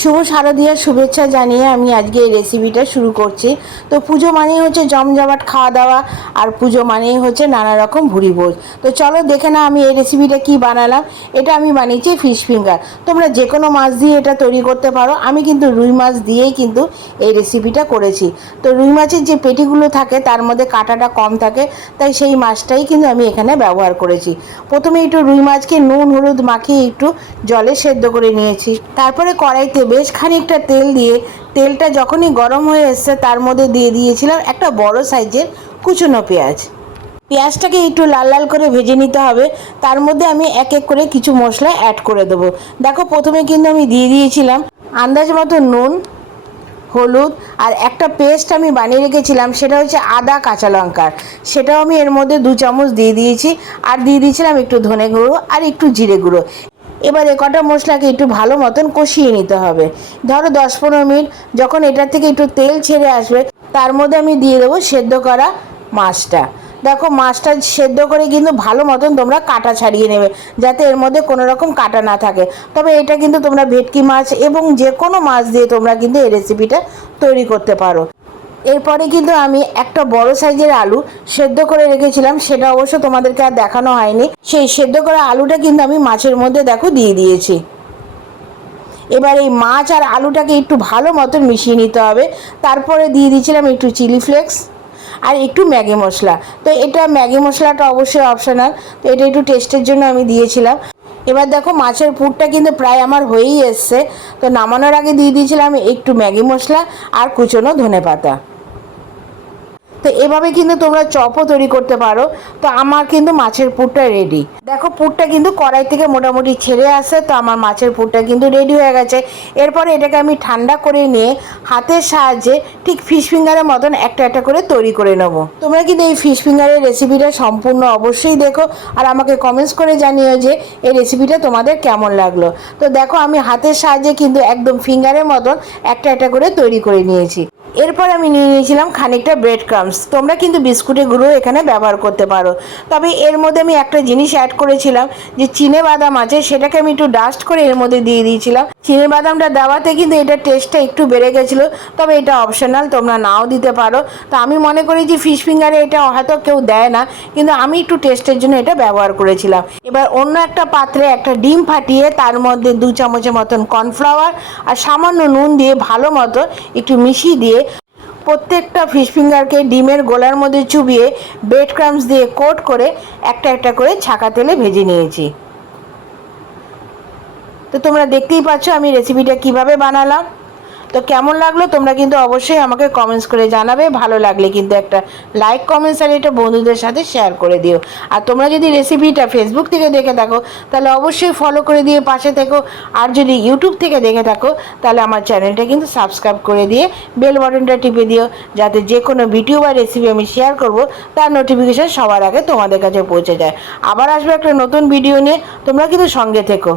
শুভ শারদীয়ার শুভেচ্ছা জানিয়ে আমি আজকে এই রেসিপিটা শুরু করছি। তো পুজো মানেই হচ্ছে জমজমাট খাওয়া দাওয়া, আর পুজো মানেই হচ্ছে নানা রকম ভুরি ভোজ। তো চলো দেখে না আমি এই রেসিপিটা কি বানালাম। এটা আমি বানিয়েছি ফিশ ফিঙ্গার। তোমরা যে কোনো মাছ দিয়ে এটা তৈরি করতে পারো, আমি কিন্তু রুই মাছ দিয়েই কিন্তু এই রেসিপিটা করেছি। তো রুই মাছের যে পেটিগুলো থাকে তার মধ্যে কাঁটাটা কম থাকে, তাই সেই মাছটাই কিন্তু আমি এখানে ব্যবহার করেছি। প্রথমে একটু রুই মাছকে নুন হলুদ মাখিয়ে একটু জলে সেদ্ধ করে নিয়েছি। তারপরে কড়াইতে বেশ খানিকটা তেল দিয়ে, তেলটা যখনই গরম হয়ে এসছে তার মধ্যে দিয়ে দিয়েছিলাম একটা বড় সাইজের কুচনো পেঁয়াজ। পেঁয়াজটাকে একটু লাল লাল করে ভেজে নিতে হবে। তার মধ্যে আমি এক এক করে কিছু মশলা অ্যাড করে দেবো। দেখো প্রথমে কিন্তু আমি দিয়ে দিয়েছিলাম আন্দাজ মতো নুন, হলুদ, আর একটা পেস্ট আমি বানিয়ে রেখেছিলাম, সেটা হচ্ছে আদা কাঁচা লঙ্কার, সেটাও আমি এর মধ্যে 2 চামচ দিয়ে দিয়েছি। আর দিয়ে দিয়েছিলাম একটু ধনে গুঁড়ো আর একটু জিরে গুঁড়ো। এবার এ কটা মশলাকে একটু ভালো মতন কষিয়ে নিতে হবে। ধরো 10-15 মিনিট যখন এটার থেকে একটু তেল ছেড়ে আসবে, তার মধ্যে আমি দিয়ে দেবো সেদ্ধ করা মাছটা। দেখো মাছটা সেদ্ধ করে কিন্তু ভালো মতন তোমরা কাটা ছাড়িয়ে নেবে, যাতে এর মধ্যে কোনো রকম কাটা না থাকে। তবে এটা কিন্তু তোমরা ভেটকি মাছ এবং যে কোনো মাছ দিয়ে তোমরা কিন্তু এই রেসিপিটা তৈরি করতে পারো। এরপরে কিন্তু আমি একটা বড় সাইজের আলু সেদ্ধ করে রেখেছিলাম, সেটা অবশ্য তোমাদেরকে আর দেখানো হয়নি। সেই সেদ্ধ করা আলুটা কিন্তু আমি মাছের মধ্যে দেখো দিয়ে দিয়েছি। এবার এই মাছ আর আলুটাকে একটু ভালো মতন মিশিয়ে নিতে হবে। তারপরে দিয়ে দিয়েছিলাম একটু চিলি ফ্লেক্স আর একটু ম্যাগি মশলা। তো এটা ম্যাগি মশলাটা অবশ্যই অপশনাল, তো এটা একটু টেস্টের জন্য আমি দিয়েছিলাম। এবার দেখো মাছের পুরটা কিন্তু প্রায় আমার হয়েই এসছে। তো নামানোর আগে দিয়ে দিয়েছিলাম একটু ম্যাগি মশলা আর কুচনো ধনেপাতা। তো এভাবে কিন্তু তোমরা চপও তৈরি করতে পারো। তো আমার কিন্তু মাছের পুরটা রেডি। দেখো পুরটা কিন্তু কড়াই থেকে মোটামুটি ছেড়ে আসে, তো আমার মাছের পুরটা কিন্তু রেডি হয়ে গেছে। এরপরে এটাকে আমি ঠান্ডা করে নিয়ে হাতের সাহায্যে ঠিক ফিশ ফিঙ্গারের মতন একটা একটা করে তৈরি করে নেব। তোমরা কিন্তু এই ফিশ ফিঙ্গারের রেসিপিটা সম্পূর্ণ অবশ্যই দেখো, আর আমাকে কমেন্টস করে জানিও যে এই রেসিপিটা তোমাদের কেমন লাগলো। তো দেখো আমি হাতের সাহায্যে কিন্তু একদম ফিঙ্গারের মতন একটা একটা করে তৈরি করে নিয়েছি। এরপর আমি নিয়ে নিয়েছিলাম খানিকটা ব্রেড ক্রাম্বস। তোমরা কিন্তু বিস্কুটের গুঁড়ো এখানে ব্যবহার করতে পারো। তবে এর মধ্যে আমি একটা জিনিস অ্যাড করেছিলাম, যে চিনে বাদাম আছে সেটাকে আমি একটু ডাস্ট করে এর মধ্যে দিয়ে দিয়েছিলাম। চিনে বাদামটা দেওয়াতে কিন্তু এটার টেস্টটা একটু বেড়ে গেছিলো, তবে এটা অপশনাল, তোমরা নাও দিতে পারো। তো আমি মনে করি যে ফিশ ফিঙ্গারে এটা হয়তো কেউ দেয় না, কিন্তু আমি একটু টেস্টের জন্য এটা ব্যবহার করেছিলাম। এবার অন্য একটা পাত্রে একটা ডিম ফাটিয়ে তার মধ্যে 2 চামচের মতন কর্নফ্লাওয়ার আর সামান্য নুন দিয়ে ভালো মতো একটু মিশিয়ে দিয়ে প্রত্যেকটা ফিশ ফিঙ্গারকে ডিমের গোলার মধ্যে চুবিয়ে ব্রেড ক্রাম্বস দিয়ে কোট করে একটা একটা করে ছাকা তেলে ভেজে নিয়েছি। তো তোমরা দেখতেই পাচ্ছ আমি রেসিপিটা কিভাবে বানালাম। তো কেমন লাগলো তোমরা কিন্তু অবশ্যই আমাকে কমেন্টস করে জানাবে। ভালো লাগলে কিন্তু একটা লাইক কমেন্টস আর এটা বন্ধুদের সাথে শেয়ার করে দিও। আর তোমরা যদি রেসিপিটা ফেসবুক থেকে দেখে থাকো তাহলে অবশ্যই ফলো করে দিয়ে পাশে থেকো। আর যদি ইউটিউব থেকে দেখে থাকো তাহলে আমার চ্যানেলটা কিন্তু সাবস্ক্রাইব করে দিয়ে বেল বাটনটা টিপে দিও, যাতে যে কোনো ভিডিও বা রেসিপি আমি শেয়ার করব তার নোটিফিকেশান সবার আগে তোমাদের কাছে পৌঁছে যায়। আবার আসবে একটা নতুন ভিডিও নিয়ে, তোমরা কিন্তু সঙ্গে থেকো।